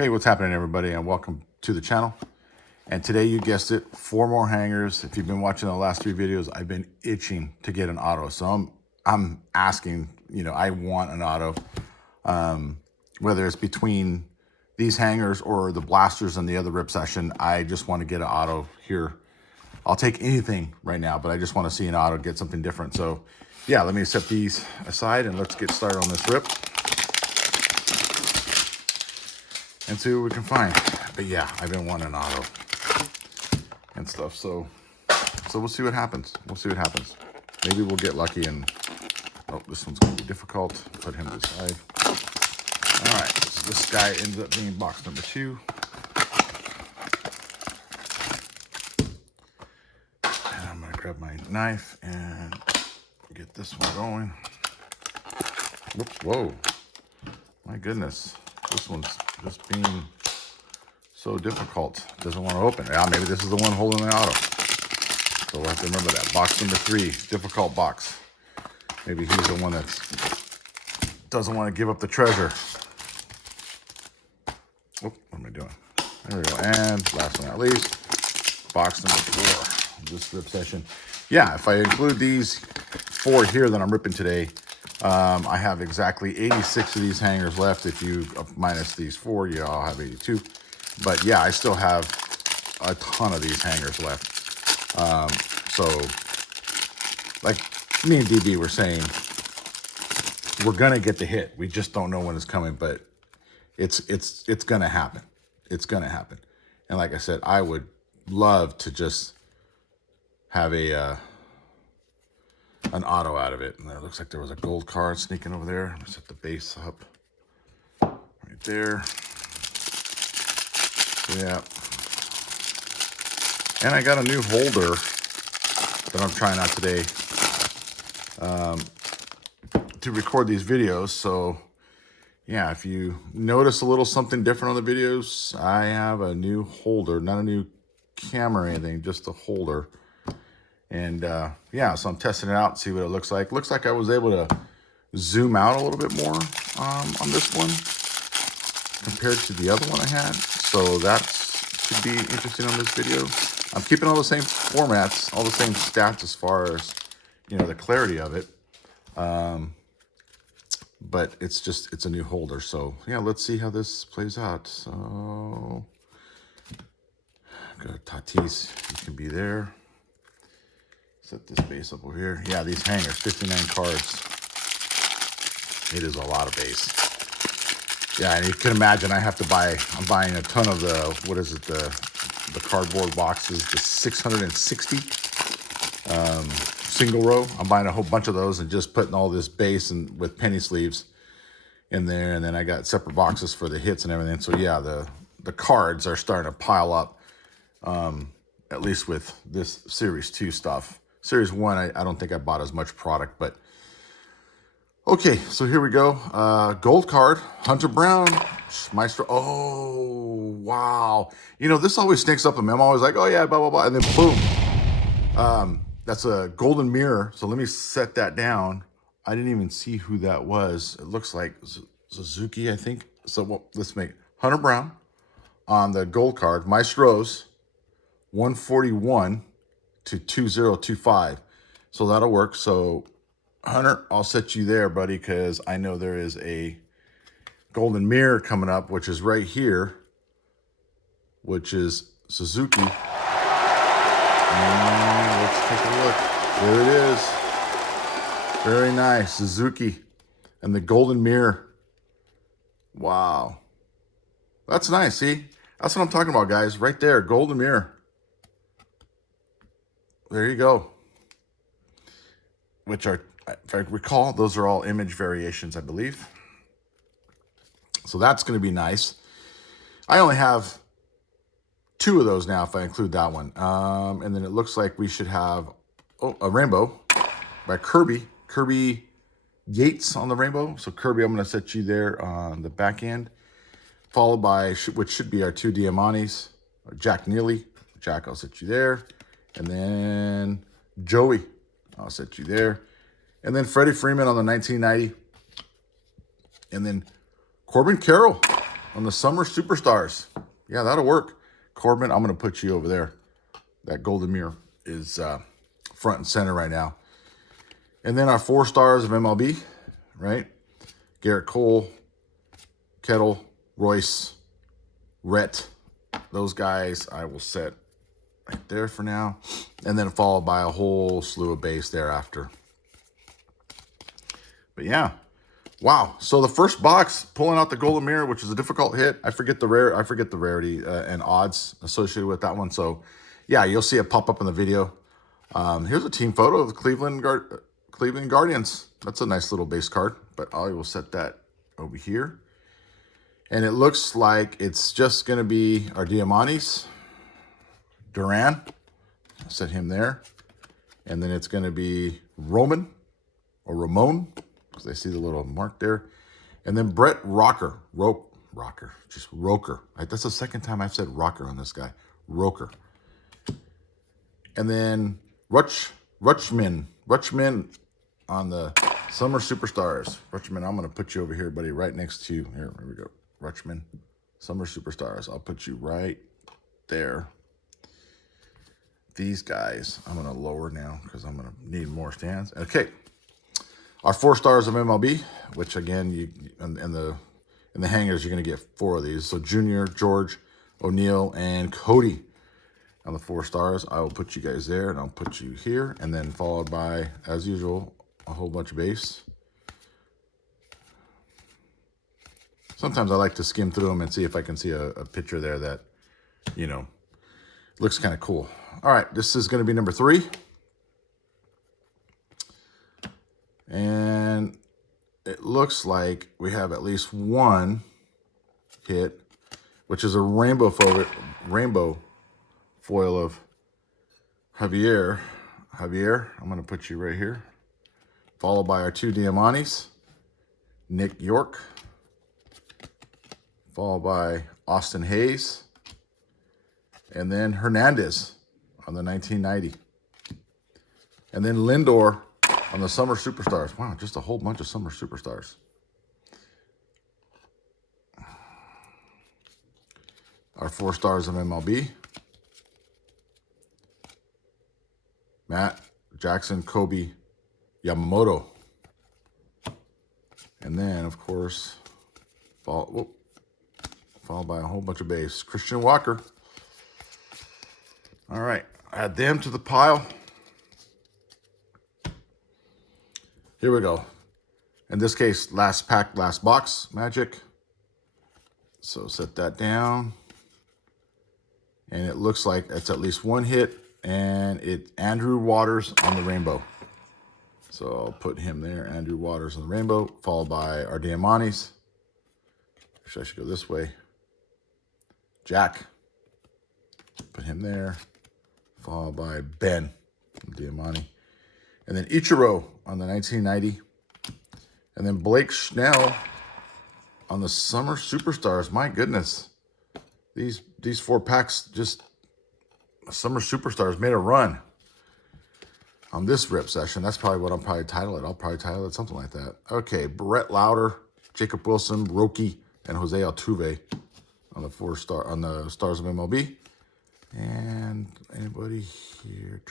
Hey, what's happening, everybody, and welcome to the channel. And today, you guessed it, 4 more hangers. If you've been watching the last 3 videos, I've been itching to get an auto. So I'm asking, I want an auto. Whether it's between these hangers or the blasters and the other rip session, I just want to get an auto here. I'll take anything right now, but I just want to see an auto, get something different. So yeah, let me set these aside and let's get started on this rip and see what we can find. But yeah, I've been wanting an auto and stuff. So we'll see what happens. We'll see what happens. Maybe we'll get lucky and, oh, this one's gonna be difficult. Put him aside. All right, so this guy ends up being box number 2. And I'm gonna grab my knife and get this one going. Whoops, whoa. My goodness, this one's just being so difficult. Doesn't want to open. Yeah, maybe this is the one holding the auto. So we'll have to remember that. Box number 3, difficult box. Maybe he's the one that doesn't want to give up the treasure. Oh, what am I doing? There we go. And last but not least, box number 4. This rip session. Yeah, if I include these 4 here that I'm ripping today, I have exactly 86 of these hangers left. If you minus these 4, I'll have 82. But yeah, I still have a ton of these hangers left. So like me and DB were saying, we're gonna get the hit. We just don't know when it's coming, but it's gonna happen. It's gonna happen. And like I said, I would love to just have an auto out of it. And it looks like there was a gold card sneaking over there. I'm gonna set the base up right there. Yeah. And I got a new holder that I'm trying out today to record these videos. So yeah, if you notice a little something different on the videos, I have a new holder, not a new camera or anything, just a holder. And yeah, so I'm testing it out, see what it looks like. Looks like I was able to zoom out a little bit more on this one compared to the other one I had. So that should be interesting on this video. I'm keeping all the same formats, all the same stats as far as, the clarity of it. But it's a new holder. So yeah, let's see how this plays out. So got Tatis, he can be there. Set this base up over here. Yeah, these hangers, 59 cards. It is a lot of base. Yeah, and you can imagine I'm buying a ton of the, what is it, the cardboard boxes, the 660 single row. I'm buying a whole bunch of those and just putting all this base and with penny sleeves in there. And then I got separate boxes for the hits and everything. So yeah, the cards are starting to pile up, at least with this Series 2 stuff. Series 1, I don't think I bought as much product, but okay, so here we go. Gold card, Hunter Brown, Maestro. Oh, wow. This always sneaks up on me. I'm always like, oh yeah, blah, blah, blah, and then boom. That's a golden mirror, so let me set that down. I didn't even see who that was. It looks like Suzuki, I think. So let's make Hunter Brown on the gold card, Maestros, 141 to 2025. So that'll work. So Hunter, I'll set you there, buddy, because I know there is a golden mirror coming up, which is right here, which is Suzuki. And let's take a look. There it is. Very nice, Suzuki. And the golden mirror. Wow. That's nice, see? That's what I'm talking about, guys. Right there, golden mirror. There you go. Which are, if I recall, those are all image variations, I believe. So that's going to be nice. I only have 2 of those now, if I include that one. And then it looks like we should have a rainbow by Kirby Yates on the rainbow. So Kirby, I'm going to set you there on the back end, followed by which should be our 2 Diamantes, Jack Neely. Jack, I'll set you there. And then Joey, I'll set you there. And then Freddie Freeman on the 1990. And then Corbin Carroll on the Summer Superstars. Yeah, that'll work. Corbin, I'm going to put you over there. That golden mirror is front and center right now. And then our 4 stars of MLB, right? Garrett Cole, Kettle, Royce, Rhett. Those guys I will set right there for now. And then followed by a whole slew of base thereafter. But yeah. Wow. So the first box, pulling out the golden mirror, which is a difficult hit. I forget the rarity and odds associated with that one. So yeah, you'll see it pop up in the video. Here's a team photo of the Cleveland Guardians. That's a nice little base card, but I will set that over here. And it looks like it's just going to be our Diamantes, Duran. I'll set him there. And then it's going to be Roman or Ramon, because I see the little mark there. And then Brett Rocker. Rocker. That's the second time I've said Rocker on this guy. Roker. And then Rutschman on the Summer Superstars. Rutschman, I'm going to put you over here, buddy, right next to you. Here we go. Rutschman, Summer Superstars. I'll put you right there. These guys, I'm going to lower now because I'm going to need more stands. Okay. Our 4 stars of MLB, which again, in the hangers, you're going to get 4 of these. So Junior, George, O'Neill, and Cody. On the 4 stars, I will put you guys there, and I'll put you here, and then followed by, as usual, a whole bunch of base. Sometimes I like to skim through them and see if I can see a picture there that, you know, looks kind of cool. All right, this is going to be number 3. And it looks like we have at least one hit, which is a rainbow foil of Javier. I'm going to put you right here. Followed by our 2 Diamantes, Nick York. Followed by Austin Hayes. And then Hernandez on the 1990. And then Lindor on the Summer Superstars. Wow, just a whole bunch of Summer Superstars. Our 4 stars of MLB. Matt, Jackson, Kobe, Yamamoto. And then, of course, followed by a whole bunch of base. Christian Walker. All right, add them to the pile. Here we go. In this case, last pack, last box magic. So set that down. And it looks like it's at least one hit. And it's Andrew Waters on the rainbow. So I'll put him there, Andrew Waters on the rainbow, followed by our Diamantes. Actually, I should go this way. Jack. Put him there. Followed by Ben, Diamante. And then Ichiro on the 1990. And then Blake Snell on the Summer Superstars. My goodness. These 4 packs, just Summer Superstars made a run on this rip session. That's probably what I'll probably title it. I'll probably title it something like that. Okay, Brett Lauder, Jacob Wilson, Roki, and Jose Altuve on the 4 star on the stars of MLB. And anybody here?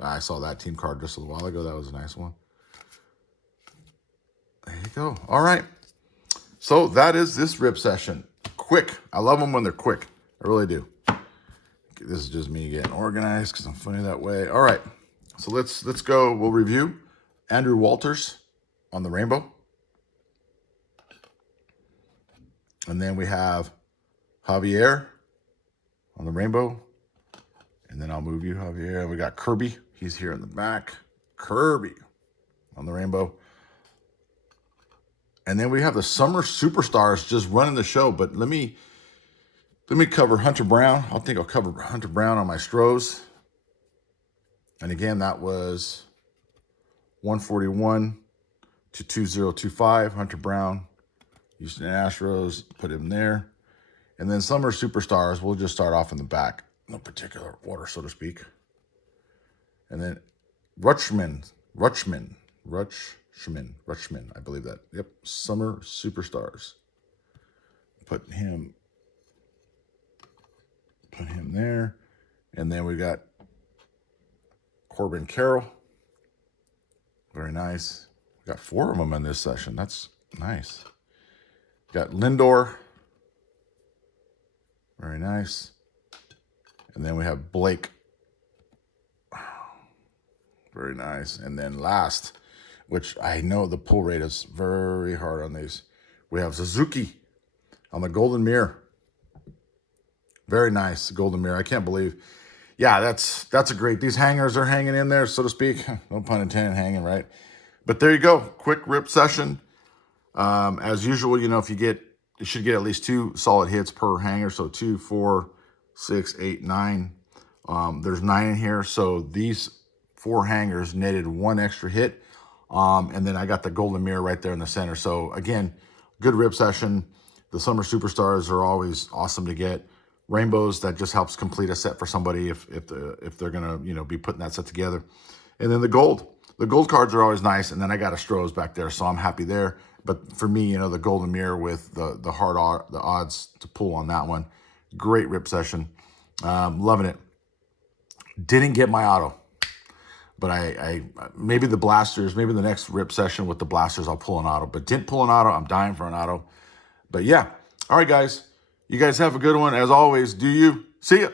I saw that team card just a little while ago. That was a nice one. There you go. All right. So that is this rip session. Quick. I love them when they're quick. I really do. This is just me getting organized because I'm funny that way. All right. So let's go. We'll review Andrew Walters on the rainbow. And then we have Javier on the rainbow. And then I'll move you, Javier. And we got Kirby. He's here in the back. Kirby on the rainbow. And then we have the Summer Superstars just running the show. But let me cover Hunter Brown. I think I'll cover Hunter Brown on my Stros. And again, that was 141 to 2025. Hunter Brown, Houston Astros, put him there. And then Summer Superstars, we'll just start off in the back. No particular order, so to speak. And then Rutschman, I believe that. Yep, Summer Superstars. put him there. And then we got Corbin Carroll. Very nice. We got 4 of them in this session. That's nice. Got Lindor. Very nice. And then we have Blake. Very nice. And then last, which I know the pull rate is very hard on these, we have Suzuki on the Golden Mirror. Very nice Golden Mirror. I can't believe. Yeah, that's a great. These hangers are hanging in there, so to speak. No pun intended, hanging, right? But there you go. Quick rip session. As usual, you know, you should get at least 2 solid hits per hanger. So 2, 4, 6, 8, 9. There's 9 in here. So these 4 hangers netted 1 extra hit. And then I got the Golden Mirror right there in the center. So again, good rip session. The Summer Superstars are always awesome to get. Rainbows, that just helps complete a set for somebody if they're gonna, you know, be putting that set together. And then the gold cards are always nice. And then I got a Strohs back there, so I'm happy there. But for me, you know, the Golden Mirror with the odds to pull on that one. Great rip session. Loving it. Didn't get my auto, but I maybe the blasters, maybe the next rip session with the blasters, I'll pull an auto. But didn't pull an auto. I'm dying for an auto. But yeah. All right, guys. You guys have a good one. As always, do you. See ya.